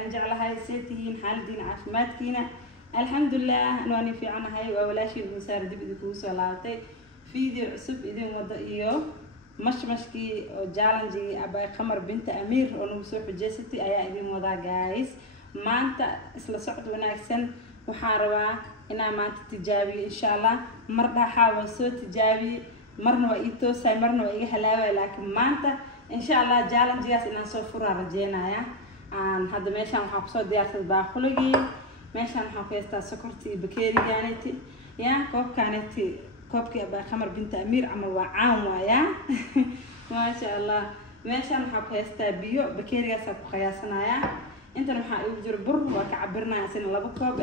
ayaan jeclahay seetihiin xaaladiina caafimaadkiina alxamdulilah anwaani fiicanahay waa walaashii Musaar dib idinku soo laabtay video cusub idin wada iyo mashmashkii oo challenge abay qamar binta Amir oo nagu soo xujeysatay ayaa idin wada guys maanta isla socod wanaagsan waxaan rabaa inaan maanta tijaabiyo insha Allah mar dhaxa waa soo tijaabiyo marna waa ii toosay marna waa iga halaaway laakiin maanta insha Allah challenge-gaas inaan soo furaa rajeynaya aan hadda meeshan waxaan ku soo diyaarsaday baaquligi meeshan waxaan ku haystaa sokortii bakeerigaanati ya koobkaanati koobkii abay qamar binta Amir amal waa caan waaya ma sha Allah meeshan waxaan ku haystaa biyo bakeerigaas ku qiyaasanaya inta waxaan ugu jiro bur waa ka cabirnaa sina 2 koob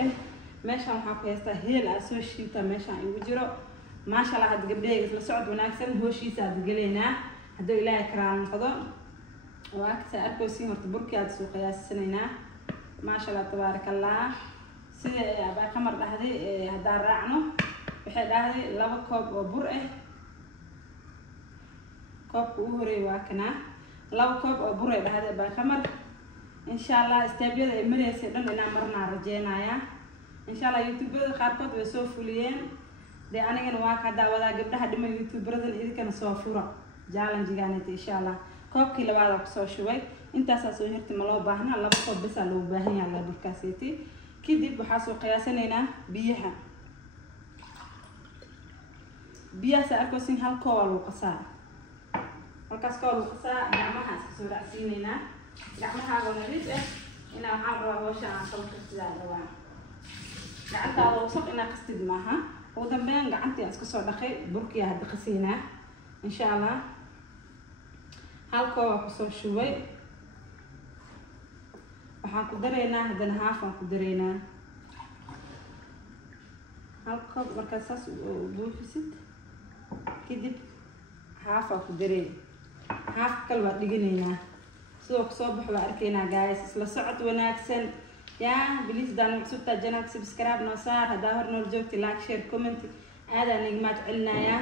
meeshan waxaan ku haystaa heel soo shiita meeshan ugu jiro ما شاء الله هاد قبليه la socod wanaagsan hooshiisa aad galeynaa hadii ilaahay karaan noqdo waa ka saarkoosii horta burkii aad soo qiyaasanayna ma sha Allah tabarakallah sida abay qamar dhahday hadaa raacno waxay dhahday 2 koob oo bur koobka ugu horeeyay waa kana 2 koob oo bur ay dhahday abay qamar insha Allah istaabiyada ay mareysay dhan inaan marna rajeynaya insha Allah youtube-da qaarkood way soo fuliyeen de anigana waa ka daawada gabdhaha dhimay youtube-radan idinka soo furo challenge-gaanita insha Allah koobkii labaad ku soo shubay intaas soo hirtay ma loo baahna 2 koob bas loo baahan yahay la burkaasiti kadib waxa soo qiyaasanayna biyaha saarkosin hal koob loo qasaa halkaas koob loo qasaa gacmaha soo raacsiinayna gacmaha nadiif ina waxaan rabaa hawsha aan soo qasdaa gacantaada wasaq ina qastid maaha ودمبين قعنتي اسكو سو دخاي بركي هاد قسينا ان شاء الله halko ku soo shubay waxaan ku dareynaa hadana haafan ku dareynaa halko marka saas buuxisid kadib haafa ku dareen haaf kale waa dhiganeynaa soo ku soo baxo arkeynaa guys isla socod wanaagsan يا بليز دانو سبتا جناب سبسكرايب نصار هذا هو نور جوتي لايك شير كومنت هذا نجمات علنا يا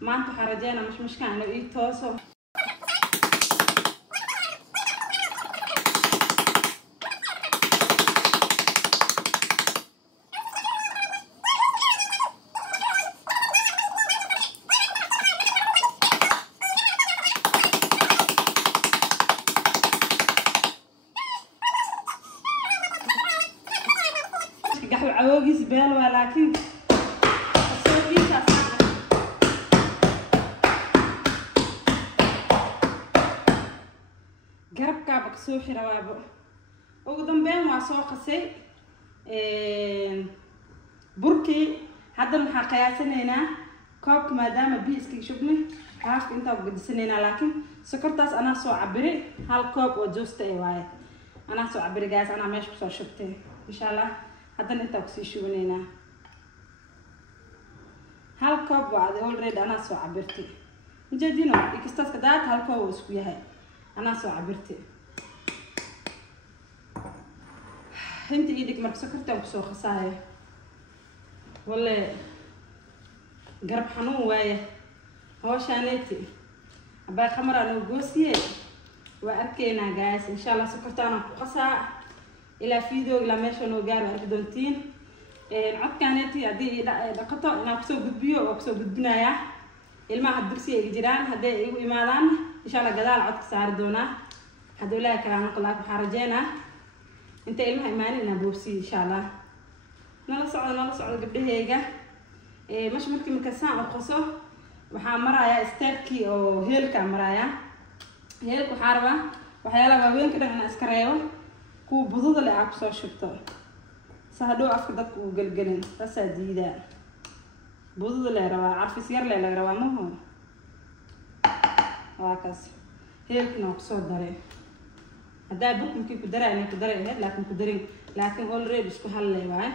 ما انتو حرجينا مش كان لو يتوصل قحو عواقيس بيل ولكن السوقيسة قرب كابك سوحي روابو وقدم بين واسوقسي بركي هذا نحا قياسنينا كوبك مادام بيسكي شبني عارف انت وقدسنينا لكن سكرتاس انا سو عبري هالكوب وجوستي واي انا سو عبري جايز انا ماشي بسو شبتي ان شاء الله هذا انت وكسي شوونينا هالكوب وعد اولريد انا سو عبرتي جدينو اكستاس كدات هالكوب وسكو يahay انا سو عبرتي انت ايدك marka sokorta ku soo khasaayo walla garab xanuun waaye hawshaaneti abay qamar aan goosiye waa arkeena guys insha Allah sokortaana ku qasaa إلى فيديو إلى ماشون وجارو أردنتين عد كانتي عدي دقطة ناقصو بدبيو وقصو بدبنايا الماء الدرسي الجيران هذا يقول إمالان إن شاء الله جدال عد كسار دونا هذولا كلام قلنا بحرجنا أنت الماء إيماني نبوسي إن شاء الله نلا صعد قبل هيجا مش ممكن مكسان وقصو وحامرايا استركي أو هيلك مرايا هيلك وحاربة وحيالا وين كده أنا أسكريو كو بدود اللي عكسه شبته سهدو أفكدك وقلقلين بس جديدة بدود اللي روا عارف سير اللي روا ما هو واكس هيك ناقصه دري هذا بوك ممكن كدري يعني كدري هاد لكن already اسكو هلا واي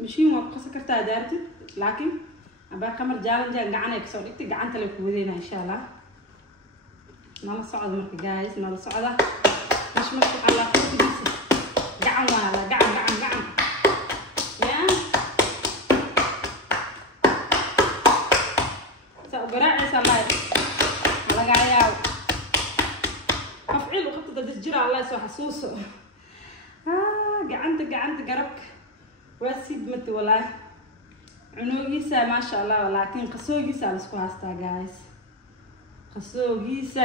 مشي ما بقصكرت دارتي لكن أبى كمر جالن جان قعنك صار إنت قعنت لك ودينا إن شاء الله نلا صعد مركي جايز نلا صعدة مش مركي على كل بيس قعن ولا قعن يا سأقرأ سماي ولا قاياو jira Allah soo xasuuso gacanta garabka waa siibmad walaah cunoogiisa ma sha Allah laakiin qasoogiisa la isku haastaa guys qasoogiisa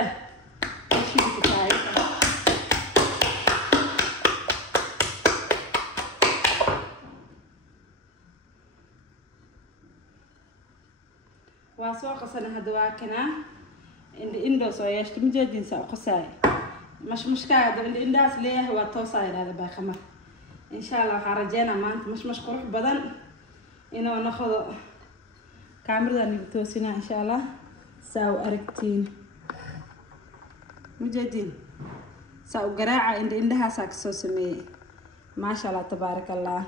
shiilka tahay waa soo qasana hada waa kana indho soo yeeshto mijeedin saa qasay mashkaaga indhaas leeyahay waa toosaa ilaada baaqama insha Allah waxaan rajeynaa maanta mashmash qurux badan inuu noqdo kaamiradan igu toosina insha Allah saa u aragtiin mujeedin saa u garaaca indhahaas ka soo sameeyay ma sha Allah tabarakallah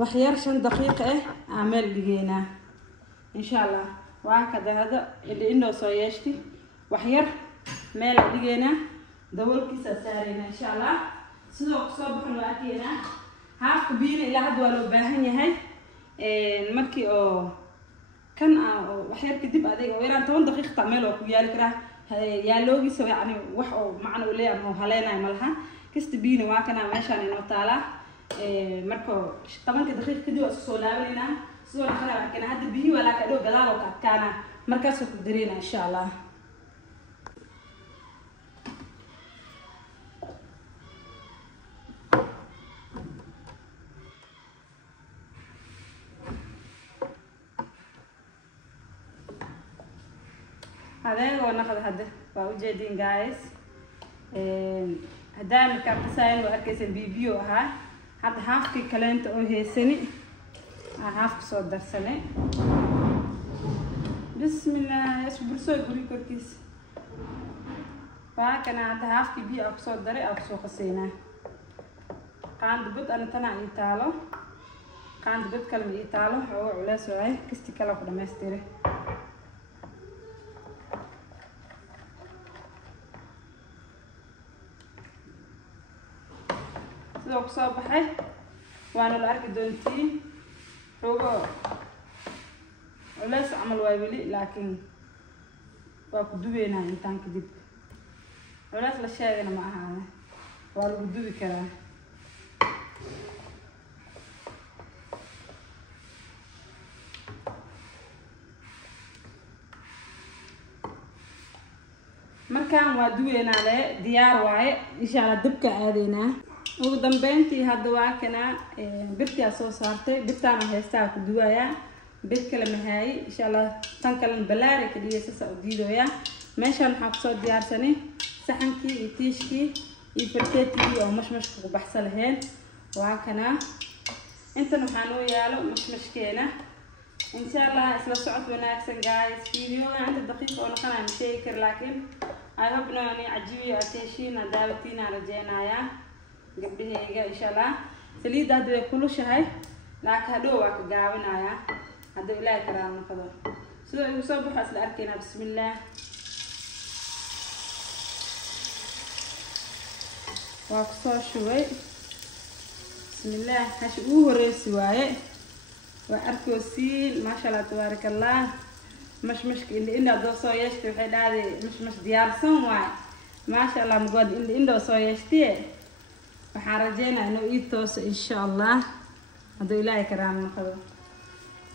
wax yar 5 daqiiqo aamel digeena insha Allah waa ka dahada indho soo yeeshti wax yar meel digeena daboolkiisa saarayna insha Allah sidoo soo baxan waa keena haafka biina ilaa hadda waa loo baahan yahay markii oo kan wax yar kadib adiga oo yaraan 10 daqiiqo meel oo ku yaali kara yaaloogiisa yani wax oo macna u leeyahay oo haleenay malaha kasta biina waa kana meeshaan inoo taala marka 10 daqiiqo kadib waa soo laabanayna sidoo kale waxaan hadda bihi wala ka dhow gadaal oo ka kana markaas ku dareena insha Allah هذا هو ناخذ هذا وأوجدين guys هذا مكان سائل وأركز الفيديو هذا هاف كي كلامته أو هي سنة هاف صدر سنة بسم الله يسبر سوي بري كركيس فكان هذا هاف كي بي أو صدر أو سوق سنة كان دبت أنا تنا إيطالو كان دبت كلمة إيطالو هو ولا سوي كستي كلا كنا مستيره sidoo soo baxay waana la arki doontiin xogo walaas amal waa wili laakiin waa ku dubeynaa intaan kadib walaas la sheegana ma ahaan waa lagu dubi karaa markaan waa dubeynaa le diyaar waaye insha Allah dabka aadeynaa ugu dambeyntii hadda waa kana birta soo saartay birtaana heestaa ku duwaya bir kale mahay insha Allah tan kale balaare ka dhigaysa u diidooya meeshan waxa ku soo diyaarsanay saxankii iyo tiishkii iyo farkeetii oo mashmash ku baxsan lahayn waa kana inta waxaan u yaalo mashmashkeena insha Allah isla socod wanaagsan guys video inta daqiiqo oo naqanaa sheey kar laakiin I hope inay cajiyo ateeshiina daawatiina rajeynaya gabdhahayga insha Allah saliida hadda way kulushahay laakiin hadhow waa ka gaabinaya hadda ilaahay karaam noqdo sidoo uu soo baxo isla arkayna bismillaah waa ku soo shubay bismillaah hash uu horeeysi waaye waa arkoosin ma sha Allah tabarakallah mashmashka inda doo soo yeeshtay waxay dhaaday mashmash diyaarsan waay ma sha Allah mugad inda soo yeeshtay waxaan rajeynaa inuu ii tooso insha Allah haduu ilaahay karaam noqdo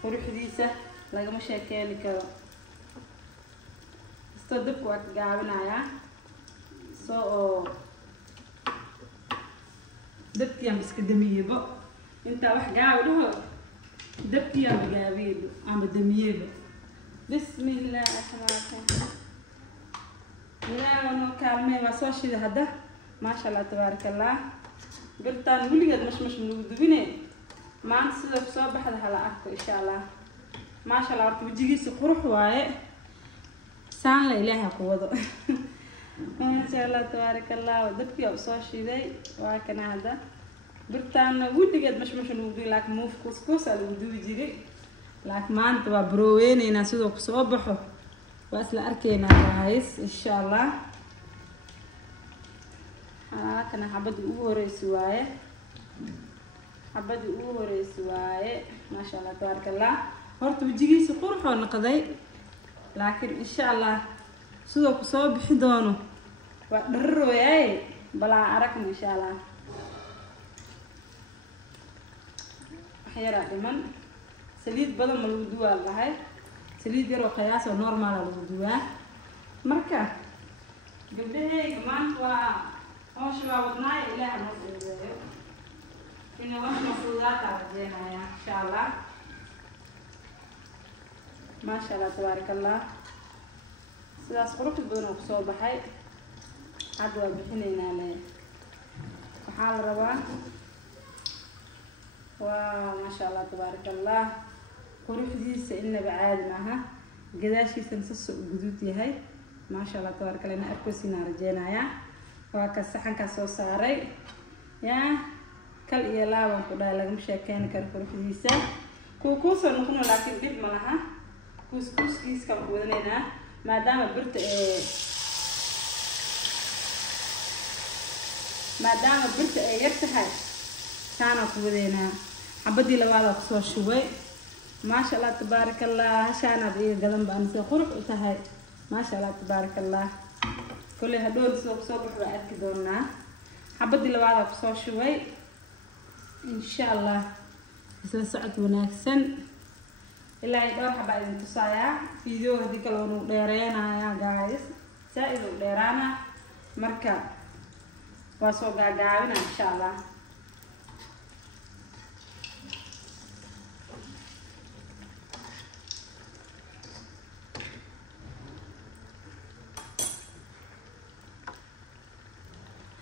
quruxdiisa lagama sheekeeni karo soo dabku waa ka gaabinaya soo dabkiyaan iska damiyebo inta wax gaabi dhaho dabkiyaan gaabiyeebo ama damiyebo bismillah rahmaanirrahiim ilaahay noo kaalmee waa soo shida hadda ma sha Allah tabarakallah birtaan wiligeed mashmash lagu dubine maanta sida soo baxda hala arko insha Allah ma sha Allah wajigiisa qurux waaye saan la ilaaha ku wado ma sha Allah tabarakallah dadkii soo shiday waa kana hada birtaan wiligeed mashmash lagu dubi laakiin muuf kuskus lagu dubi jiray laakiin maanta waa broweynayna sidoo ku soo baxo waa isla arkeena guys insha Allah كان حبدي أوريس واي حبدي أوريس واي ما شاء الله تبارك الله هرت بيجي سقور حول نقضي لكن إن شاء الله سوق صوب حضانه ودرروي بلا عرق إن شاء الله أحيانا دمان سليد بدل ما الودوء الله سليد يرو قياس ونورمال الودوء مركا قبلها كمان هو شباب ودناي إلى هالموضوع إنه وش مفروضات عرضينا يا إن شاء الله ما شاء الله تبارك الله سلاس قروح بدنا وصوب بحي عدوا بحنينا لي وحال روا وما شاء الله تبارك الله قروح دي سئلنا بعاد معها قداشي سنسس وجدودي هاي ما شاء الله تبارك الله أنا أركوسينا رجينا يا وكسحن كسو صاري يا كل يلاوان كده لقم شاكين كرفروح دي سا كوكوس ونخنو لكن دب ملها كوس كيس كم ودنينا ما دام برت يرتاح كانوا كودينا حبدي لوالا قصوا شوي ما شاء الله تبارك الله شانا بيه قدم بأنسي خرق وتهاي ما شاء الله تبارك الله كل هدول سوق بحبا أكدونا حبدي لوالا قصوا شوي إن شاء الله إذا سعد وناكسن إلا يدور حبا إذن تصايا فيديو هذيك لونو ديرينا يا جايز سائلو ديرانا مركب واسو قاقاونا إن شاء الله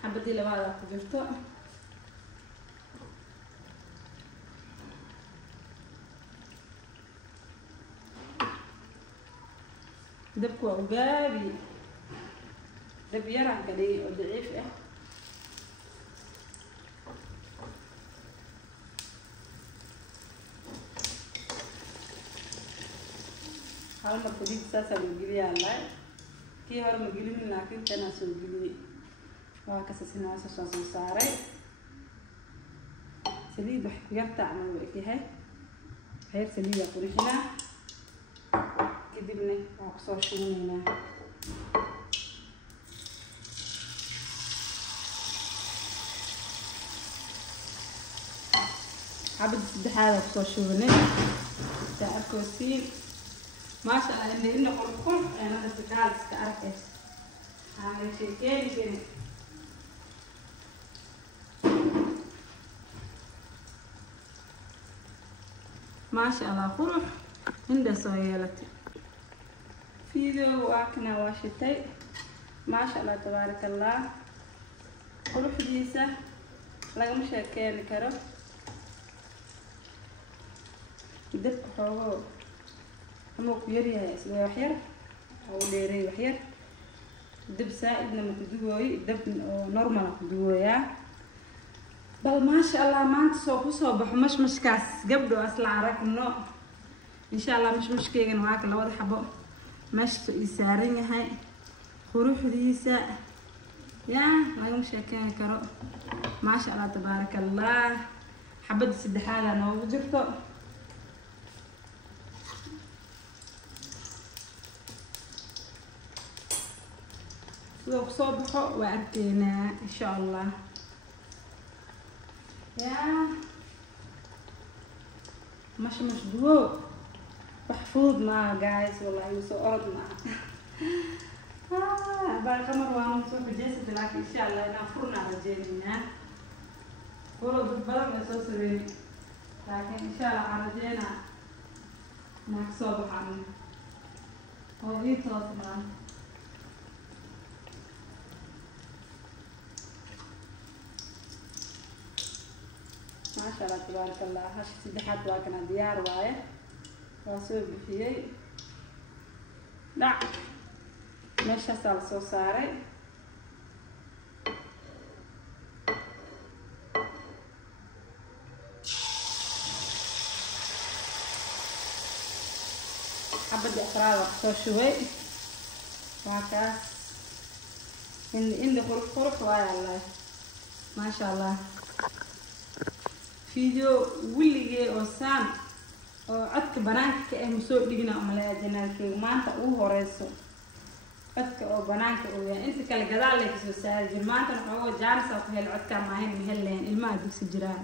حبدي لوالا قدرتو دبكوا وقابي دب يرى كدي وضعيف هل ما تريد ساسا مجلي الله كي هر مجلي من لكن كنا سوجلي وكسسنا أساسا صاري سليد وحيرت عمل وإكيها غير سليد يقولي هنا كدبنا وقصوا شونينا عبد السدحالة وقصوا شوني تعرفوا السين ما شاء الله إنه قرب أنا بس تعرف تعرفه هذا شيء كذي ما شاء الله قرب عنده صيالتي فيديو واكنا واشتي ما شاء الله تبارك الله قرب حديثة لقم شاكين كرو دب حوو همو كبيري اسمه وحير او ليري وحير دب سائد لما تدوي دب نورمال تدوي بل ما شاء الله ما انت صوبح مش كاس قبلو اصلا عرفنا ان شاء الله مش كيغن واك لوada xabo meeshtu isaaran yahay quruxdiisa ya laga sheekay karo ma sha Allah tabarakallah xabad saddexaad aan ugu jirto soo baxo waa arkeena insha Allah يا مش دو محفوظ مع جايز والله يوسف أرض مع بعد خمر وانا نصور بجسد لكن إن شاء الله نفرنا على جينا ولو بالبلد مسوسرين لكن إن شاء الله على جينا نكسب حنا هو يتصل ما شاء الله تبارك الله هاش سدحات واكنا ديار وايه واسوي بفيي لا ماشي صار سو صاري حبدي اقرا سو شوي وهكذا ان خرخ وايه الله ما شاء الله فيديو ولي وسام عدك بنانك كأنه مسوق لينا عملاء جنالك ما أنت هوريسو codka oo banaanka oo yahay inta kale gadaal leh kasoo saari jir maanta waxa uu jaanis oo hel codka ma ahayn meheleen ilmaha dugsi jiraan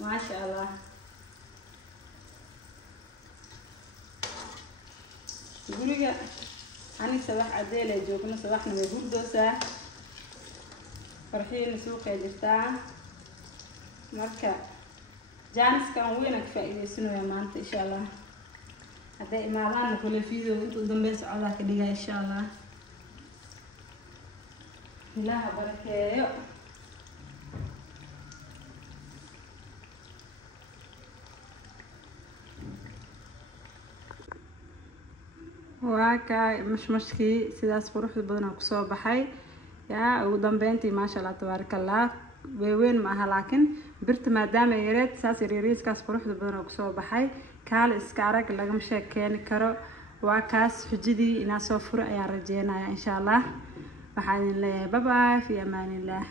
ma sha Allah guriga ani sabax adeele joogno sabaxna way hurdoosaa farxiin suuqa jirtaa marka jaaniskan weyn ka faa'iideysanayo maanta insha Allah hadday imaadaan kule video intuu dambe socda ka dhigaa insha Allah ilaaha barakeeyo waaka mashmashkii sidaas quruxda badan oo kusoo baxay yaa ugu dambeyntii ma sha Allah tabarakallah weyn ma aha laakiin birta maadaama yareed saas yareeskaas quruxda badan oo kusoo baxay kaal iska arag laga sheekeen karo waa kaas xujidii ina soo furo ayaan rajeenayaa insha Allah waxaan leeyahay bye bye fi amaanillah